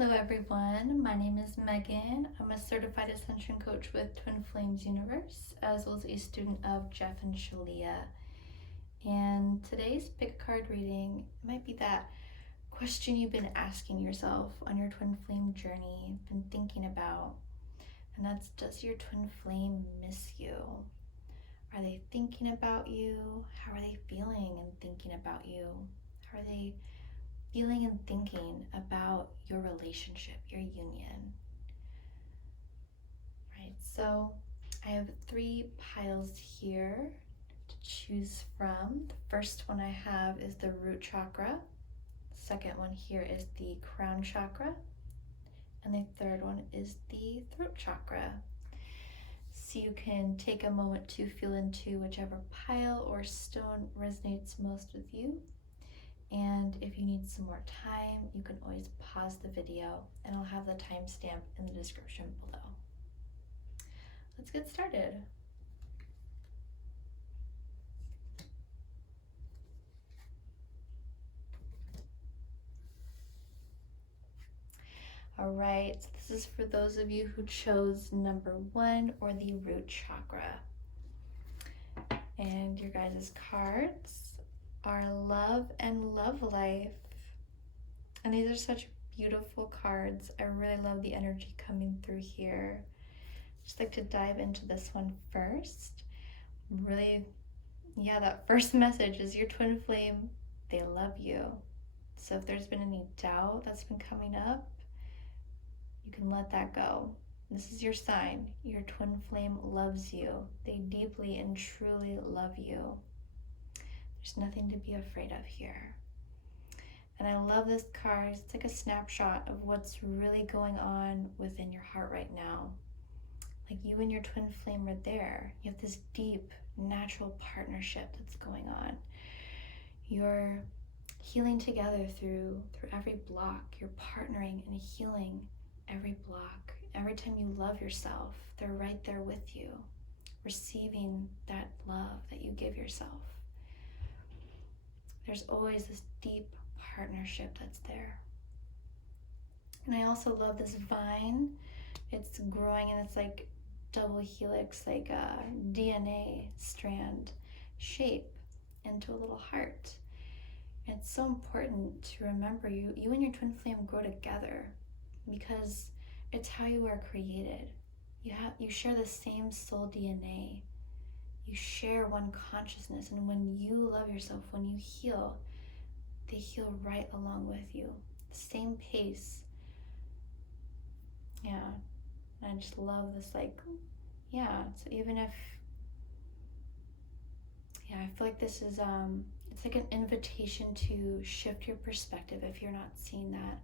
Hello everyone, my name is Megan. I'm a certified ascension coach with Twin Flames Universe, as well as a student of Jeff and Shalia. And today's pick a card reading might be that question you've been asking yourself on your twin flame journey, been thinking about, and that's, does your twin flame miss you? Are they thinking about you? How are they feeling and thinking about you? How are they feeling and thinking about your relationship, your union? Right, so I have 3 piles here to choose from. The first one I have is the root chakra. The second one here is the crown chakra. And the third one is the throat chakra. So you can take a moment to feel into whichever pile or stone resonates most with you. And if you need some more time, you can always pause the video and I'll have the timestamp in the description below. Let's get started. All right, so this is for those of you who chose number 1 or the root chakra. And your guys' cards are love and love life. And these are such beautiful cards. I really love the energy coming through here. Just like to dive into this one first. Really, yeah, that first message is your twin flame, they love you. So if there's been any doubt that's been coming up, you can let that go. This is your sign. Your twin flame loves you. They deeply and truly love you. There's nothing to be afraid of here. And I love this card. It's like a snapshot of what's really going on within your heart right now. Like you and your twin flame are there. You have this deep, natural partnership that's going on. You're healing together through every block. You're partnering and healing every block. Every time you love yourself, they're right there with you, receiving that love that you give yourself. There's always this deep partnership that's there. And I also love this vine. It's growing and it's like double helix, like a DNA strand shape into a little heart. And it's so important to remember you and your twin flame grow together because it's how you are created. You share the same soul DNA. You share one consciousness, and when you love yourself, when you heal, they heal right along with you. Same pace. Yeah, I just love this, like, yeah, so even if, yeah, I feel like this is, it's like an invitation to shift your perspective if you're not seeing that.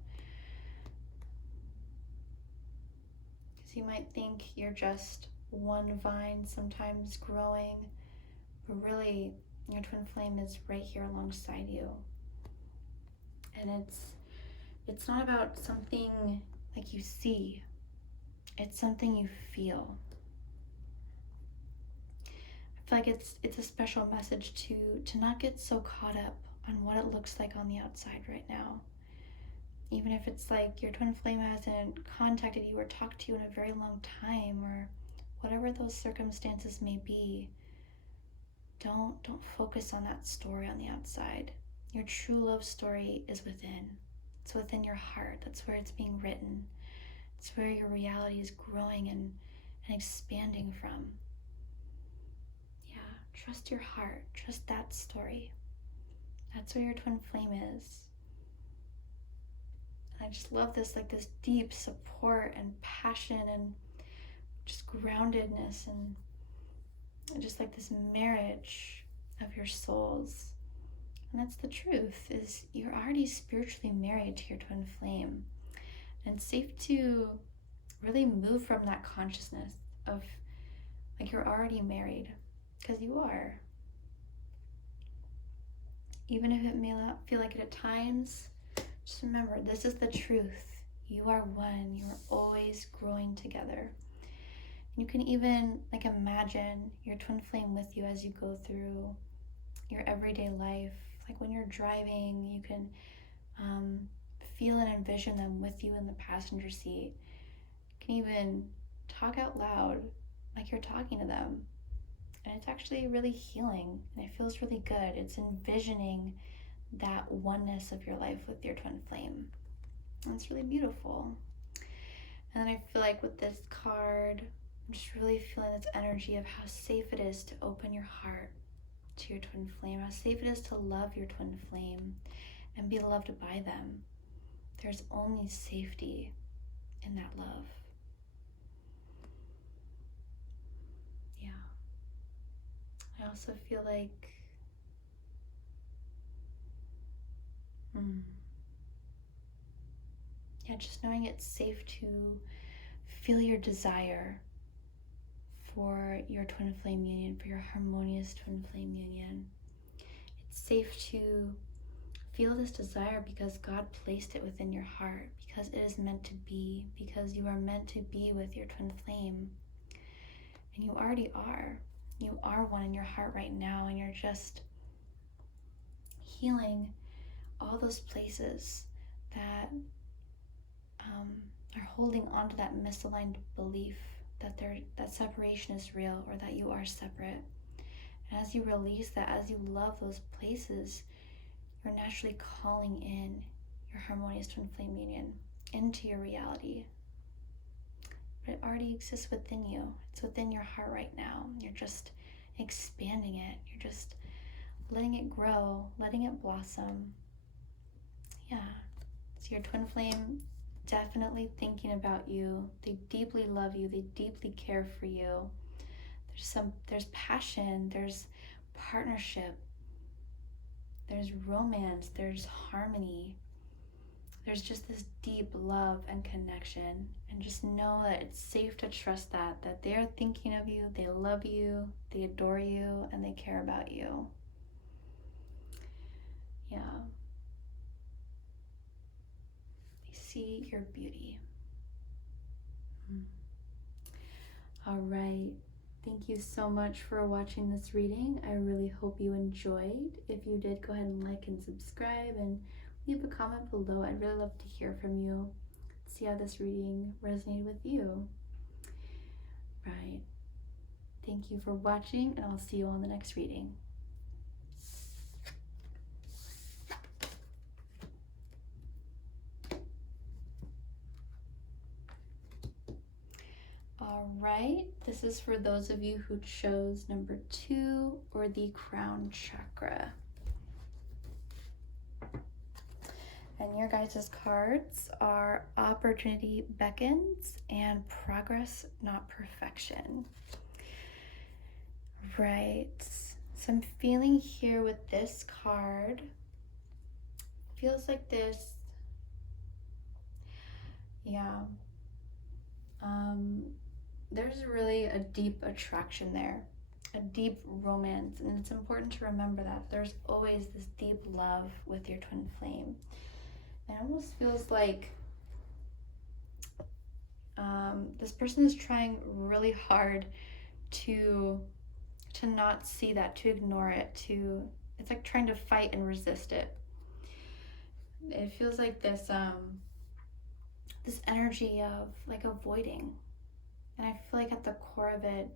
Because you might think you're just one vine sometimes growing, but really your twin flame is right here alongside you. And it's not about something like you see, it's something you feel. I feel like it's a special message to not get so caught up on what it looks like on the outside right now. Even if it's like your twin flame hasn't contacted you or talked to you in a very long time, or whatever those circumstances may be, don't focus on that story on the outside. Your true love story is within. It's within your heart. That's where it's being written. It's where your reality is growing and expanding from. Yeah, trust your heart. Trust that story. That's where your twin flame is. And I just love this, like this deep support and passion and just groundedness and just like this marriage of your souls. And that's the truth, is you're already spiritually married to your twin flame. And it's safe to really move from that consciousness of like you're already married, because you are. Even if it may not feel like it at times, just remember, this is the truth. You are one. You are always growing together. You can even like imagine your twin flame with you as you go through your everyday life. Like when you're driving, you can feel and envision them with you in the passenger seat. You can even talk out loud like you're talking to them. And it's actually really healing, and it feels really good. It's envisioning that oneness of your life with your twin flame. And it's really beautiful. And then I feel like with this card, I'm just really feeling this energy of how safe it is to open your heart to your twin flame, how safe it is to love your twin flame and be loved by them. There's only safety in that love. Yeah. I also feel like just knowing it's safe to feel your desire for your twin flame union, for your harmonious twin flame union. It's safe to feel this desire because God placed it within your heart, because it is meant to be, because you are meant to be with your twin flame. And you already are. You are one in your heart right now, and you're just healing all those places that are holding on to that misaligned belief that separation is real, or that you are separate. And as you release that, as you love those places, you're naturally calling in your harmonious twin flame union into your reality. But it already exists within you. It's within your heart right now. You're just expanding it. You're just letting it grow, letting it blossom. Yeah. So your twin flame definitely thinking about you. They deeply love you. They deeply care for you. There's passion, there's partnership, there's romance, there's harmony. There's just this deep love and connection. And just know that it's safe to trust that they are thinking of you, they love you, they adore you, and they care about you. Yeah. They see your beauty. All right. Thank you so much for watching this reading. I really hope you enjoyed. If you did, go ahead and like and subscribe and leave a comment below. I'd really love to hear from you. See how this reading resonated with you. Right. Thank you for watching, and I'll see you on the next reading. All right, this is for those of you who chose number 2 or the crown chakra. And your guys' cards are Opportunity Beckons and Progress Not Perfection. Right, so I'm feeling here with this card, feels like this, there's really a deep attraction there, a deep romance, and it's important to remember that there's always this deep love with your twin flame. It almost feels like this person is trying really hard to not see that, to ignore it, it's like trying to fight and resist it. It feels like this this energy of like avoiding. And I feel like at the core of it,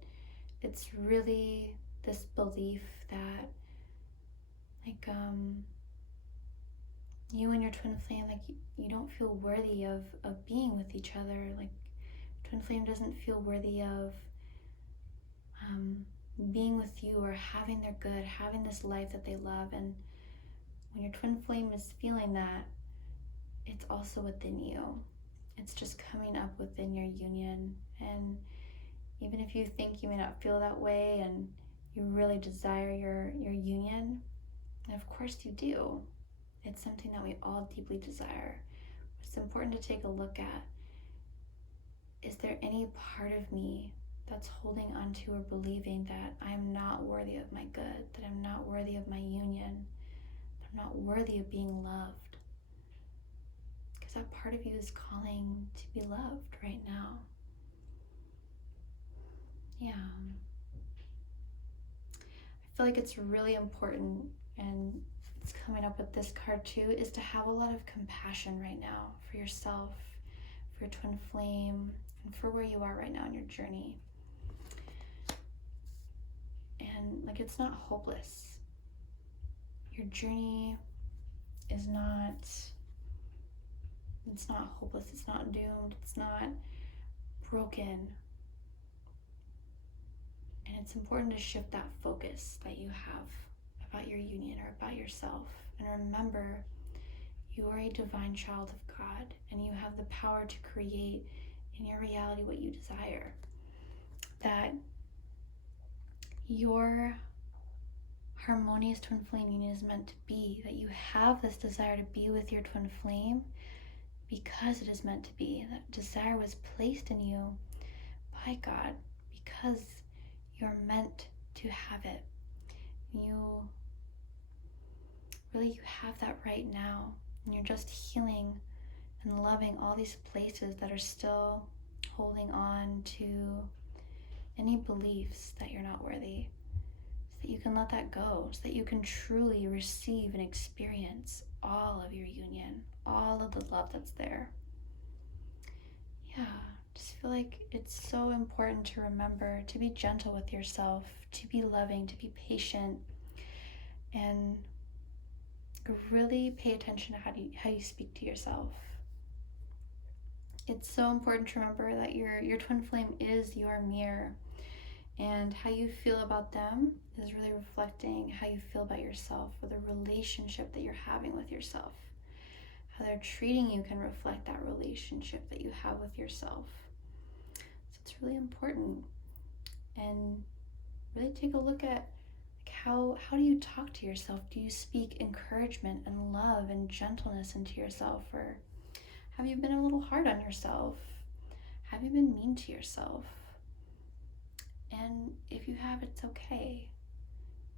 it's really this belief that like you and your twin flame, like you don't feel worthy of being with each other. Like twin flame doesn't feel worthy of being with you or having their good, having this life that they love. And when your twin flame is feeling that, it's also within you. It's just coming up within your union. And even if you think you may not feel that way and you really desire your union, and of course you do, it's something that we all deeply desire. It's important to take a look at, is there any part of me that's holding onto or believing that I'm not worthy of my good, that I'm not worthy of my union, that I'm not worthy of being loved? Because that part of you is calling to be loved right now. Yeah. I feel like it's really important, and that's coming up with this card too is to have a lot of compassion right now for yourself, for your twin flame, and for where you are right now in your journey. And like, it's not hopeless. Your journey is not, it's not hopeless, it's not doomed, it's not broken. And it's important to shift that focus that you have about your union or about yourself. And remember, you are a divine child of God, and you have the power to create in your reality what you desire. That your harmonious twin flame union is meant to be, that you have this desire to be with your twin flame because it is meant to be. That desire was placed in you by God because you're meant to have it. You have that right now, and you're just healing and loving all these places that are still holding on to any beliefs that you're not worthy, so that you can let that go, so that you can truly receive and experience all of your union, all of the love that's there. Yeah, just feel like it's so important to remember to be gentle with yourself, to be loving, to be patient, and really pay attention to how you speak to yourself. It's so important to remember that your twin flame is your mirror, and how you feel about them is really reflecting how you feel about yourself, or the relationship that you're having with yourself. How they're treating you can reflect that relationship that you have with yourself. So it's really important. And really take a look at how do you talk to yourself? Do you speak encouragement and love and gentleness into yourself? Or have you been a little hard on yourself? Have you been mean to yourself? And if you have, it's okay.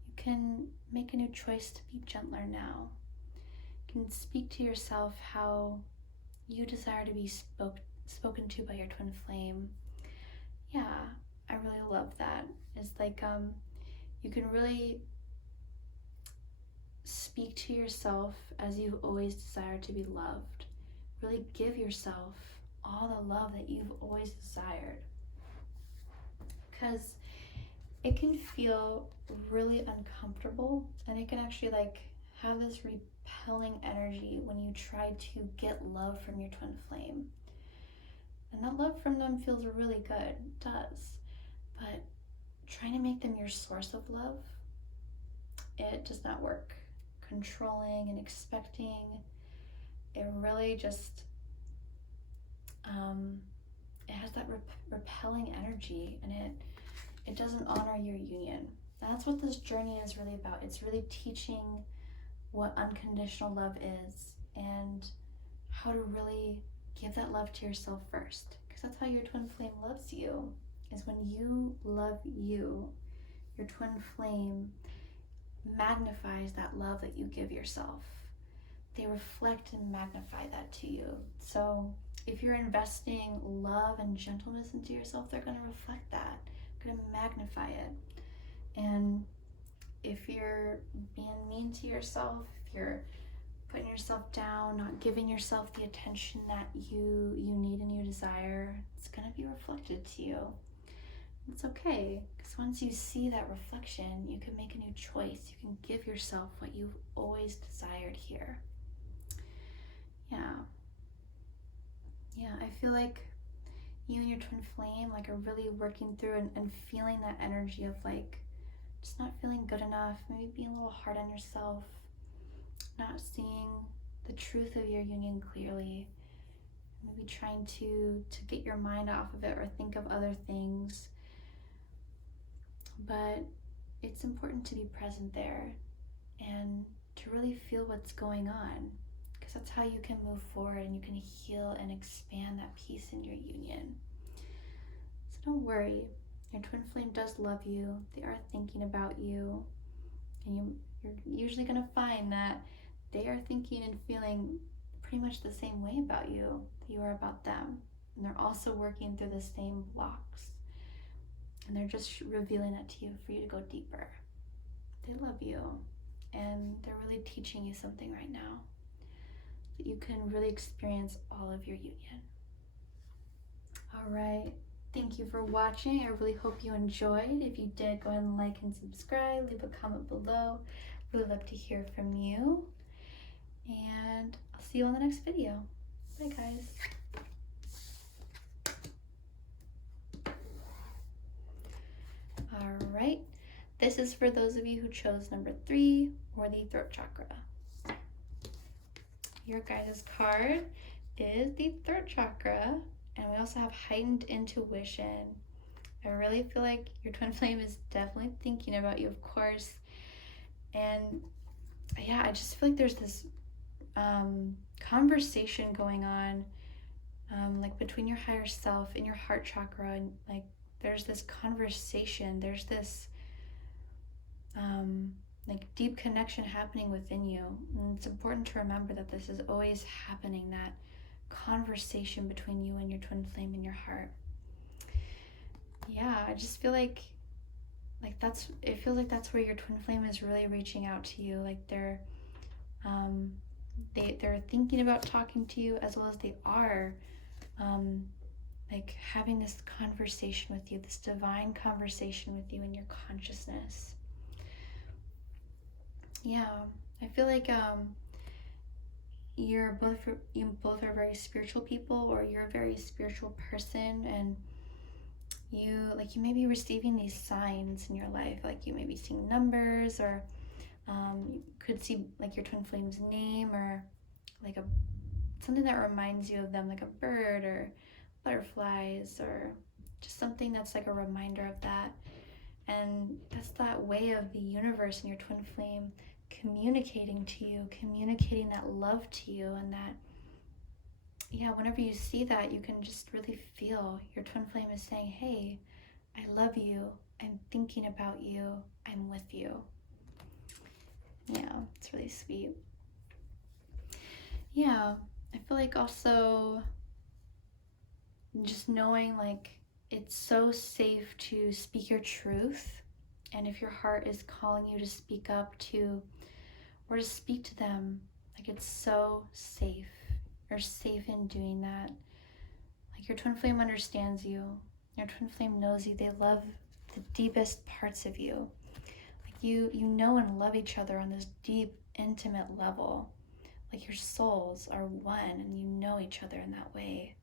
You can make a new choice to be gentler now. You can speak to yourself how you desire to be spoken to by your twin flame. Yeah, I really love that. It's like you can really speak to yourself as you've always desired to be loved. Really give yourself all the love that you've always desired. Because it can feel really uncomfortable, and it can actually like have this repelling energy when you try to get love from your twin flame. And that love from them feels really good, it does. But trying to make them your source of love, it does not work. Controlling and expecting, it really just, it has that repelling energy, and it doesn't honor your union. That's what this journey is really about. It's really teaching what unconditional love is, and how to really give that love to yourself first. Because that's how your twin flame loves you, is when you love you. Your twin flame magnifies that love that you give yourself. They reflect and magnify that to you. So if you're investing love and gentleness into yourself, they're going to reflect that. They're going to magnify it. And if you're being mean to yourself, if you're putting yourself down, not giving yourself the attention that you need and you desire, it's going to be reflected to you. It's okay, because once you see that reflection, you can make a new choice. You can give yourself what you've always desired here. Yeah, I feel like you and your twin flame like are really working through and feeling that energy of like just not feeling good enough, maybe being a little hard on yourself, not seeing the truth of your union clearly, maybe trying to get your mind off of it or think of other things. But it's important to be present there and to really feel what's going on, because that's how you can move forward and you can heal and expand that peace in your union. So don't worry, your twin flame does love you. They are thinking about you, and you're usually going to find that they are thinking and feeling pretty much the same way about you that you are about them. And they're also working through the same blocks. And they're just revealing that to you for you to go deeper. They love you. and they're really teaching you something right now, that you can really experience all of your union. All right. Thank you for watching. I really hope you enjoyed. If you did, go ahead and like and subscribe. Leave a comment below. Really love to hear from you. And I'll see you on the next video. Bye, guys. All right. This is for those of you who chose number 3 or the throat chakra. Your guys' card is the throat chakra, and we also have heightened intuition. I really feel like your twin flame is definitely thinking about you, of course. And yeah, I just feel like there's this conversation going on, like between your higher self and your heart chakra, and like there's this conversation, there's this like deep connection happening within you. And it's important to remember that this is always happening, that conversation between you and your twin flame in your heart. Yeah, I just feel like it feels like that's where your twin flame is really reaching out to you. Like they're thinking about talking to you, as well as they are like having this conversation with you, this divine conversation with you in your consciousness. Yeah, I feel like you both are very spiritual people, or you're a very spiritual person, and you may be receiving these signs in your life. Like you may be seeing numbers, or you could see like your twin flame's name, or like something that reminds you of them, like a bird or butterflies, or just something that's like a reminder of that. And that's that way of the universe and your twin flame communicating to you, communicating that love to you. And that, yeah, whenever you see that, you can just really feel your twin flame is saying, hey, I love you, I'm thinking about you, I'm with you. Yeah, it's really sweet. Yeah, I feel like also just knowing like it's so safe to speak your truth. And if your heart is calling you to speak up to, or to speak to them, like it's so safe. You're safe in doing that. Like your twin flame understands you. Your twin flame knows you. They love the deepest parts of you. Like you know and love each other on this deep, intimate level. Like your souls are one, and you know each other in that way.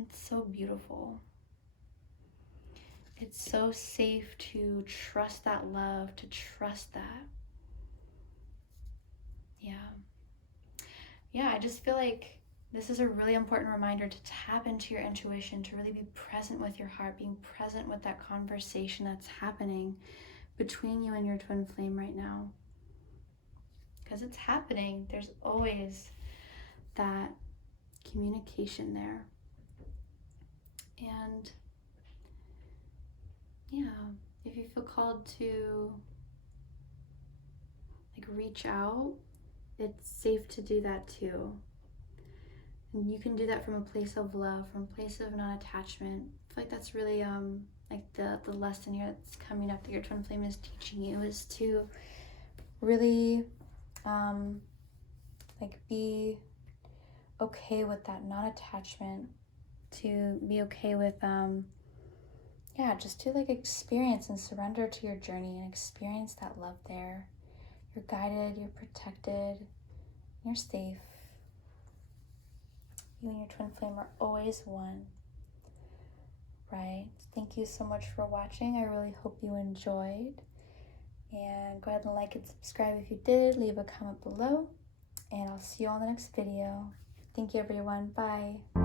It's so beautiful. It's so safe to trust that love, to trust that. Yeah, I just feel like this is a really important reminder to tap into your intuition, to really be present with your heart, being present with that conversation that's happening between you and your twin flame right now. Because it's happening. There's always that communication there. And yeah, if you feel called to like reach out, it's safe to do that too. And you can do that from a place of love, from a place of non-attachment. I feel like that's really like the lesson here that's coming up that your twin flame is teaching you, is to really like be okay with that non-attachment, to be okay with yeah, just to like experience and surrender to your journey and experience that love there. You're guided, you're protected, you're safe. You and your twin flame are always one, right? Thank you so much for watching. I really hope you enjoyed. And go ahead and like and subscribe if you did. Leave a comment below. And I'll see you on the next video. Thank you, everyone. Bye.